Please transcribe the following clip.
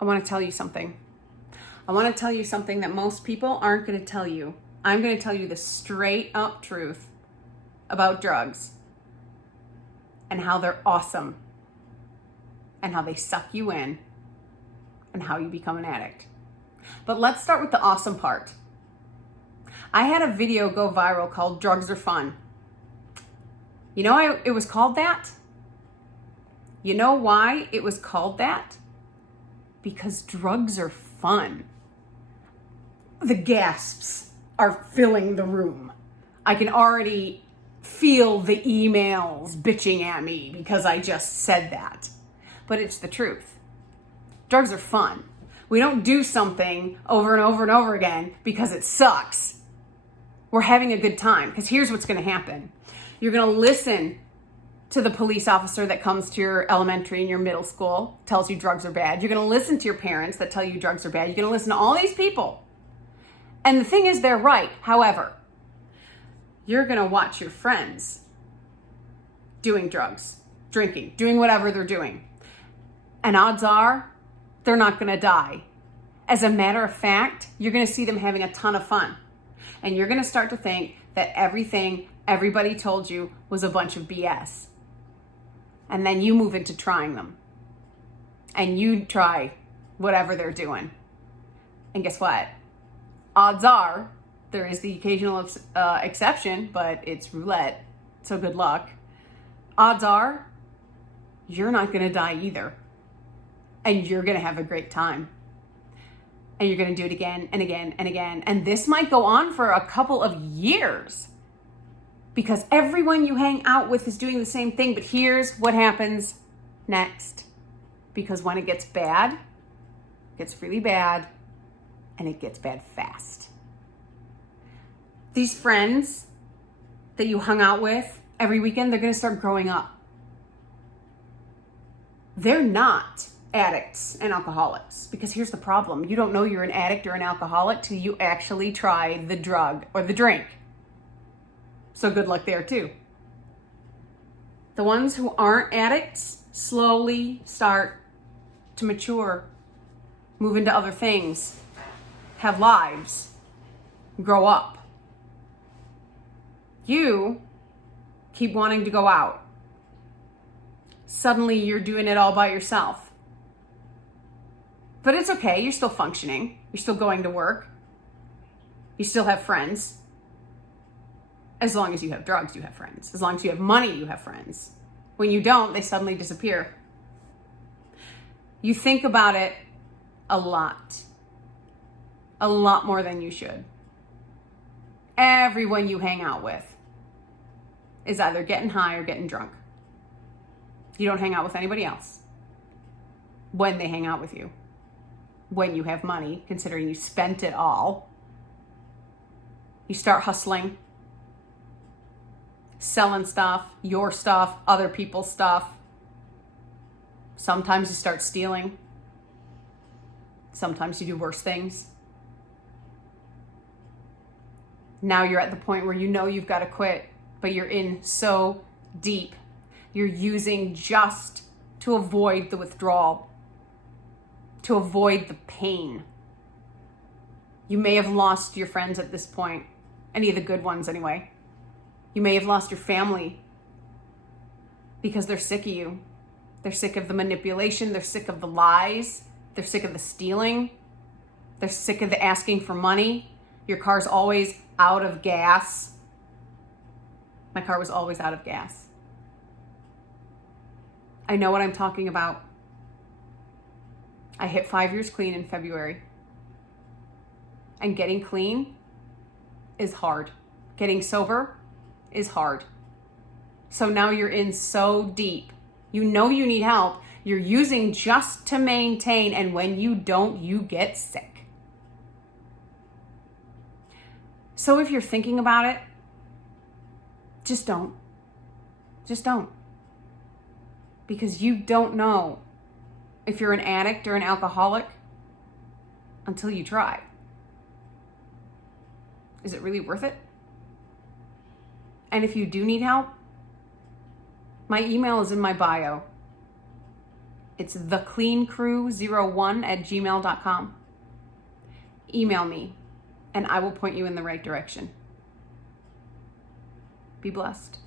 I want to tell you something. I want to tell you something that most people aren't going to tell you. I'm going to tell you the straight up truth about drugs and how they're awesome and how they suck you in and how you become an addict. But let's start with the awesome part. I had a video go viral called Drugs Are Fun. You know why it was called that? You know why it was called that? Because drugs are fun. The gasps are filling the room. I can already feel the emails bitching at me because I just said that. But it's the truth. Drugs are fun. We don't do something over and over and over again because it sucks. We're having a good time, because here's what's going to happen. You're going to listen to the police officer that comes to your elementary and your middle school, tells you drugs are bad. You're going to listen to your parents that tell you drugs are bad. You're going to listen to all these people. And the thing is, they're right. However, you're going to watch your friends doing drugs, drinking, doing whatever they're doing. And odds are, they're not going to die. As a matter of fact, you're going to see them having a ton of fun. And you're going to start to think that everything everybody told you was a bunch of BS. And then you move into trying them. And you try whatever they're doing. And guess what? Odds are, there is the occasional exception, but it's roulette, so good luck. Odds are, you're not going to die either. And you're going to have a great time. And you're going to do it again and again and again. And this might go on for a couple of years, because everyone you hang out with is doing the same thing. But here's what happens next. Because when it gets bad, it gets really bad, and it gets bad fast. These friends that you hung out with every weekend, they're going to start growing up. They're not addicts and alcoholics, because here's the problem. You don't know you're an addict or an alcoholic till you actually try the drug or the drink. So good luck there too. The ones who aren't addicts slowly start to mature, move into other things, have lives, grow up. You keep wanting to go out. Suddenly you're doing it all by yourself. But it's okay, you're still functioning. You're still going to work. You still have friends. As long as you have drugs, you have friends. As long as you have money, you have friends. When you don't, they suddenly disappear. You think about it a lot more than you should. Everyone you hang out with is either getting high or getting drunk. You don't hang out with anybody else when they hang out with you. When you have money, considering you spent it all, you start hustling, selling stuff, your stuff, other people's stuff. Sometimes you start stealing. Sometimes you do worse things. Now you're at the point where you know you've got to quit, but you're in so deep. You're using just to avoid the withdrawal, to avoid the pain. You may have lost your friends at this point, any of the good ones anyway. You may have lost your family because they're sick of you. They're sick of the manipulation. They're sick of the lies. They're sick of the stealing. They're sick of the asking for money. Your car's always out of gas. My car was always out of gas. I know what I'm talking about. I hit 5 years clean in February. And getting clean is hard. Getting sober is hard. So now you're in so deep. You know you need help. You're using just to maintain, and when you don't, you get sick. So if you're thinking about it, just don't. Just don't. Because you don't know if you're an addict or an alcoholic until you try. Is it really worth it? And if you do need help, my email is in my bio. It's thecleancrew01@gmail.com. Email me and I will point you in the right direction. Be blessed.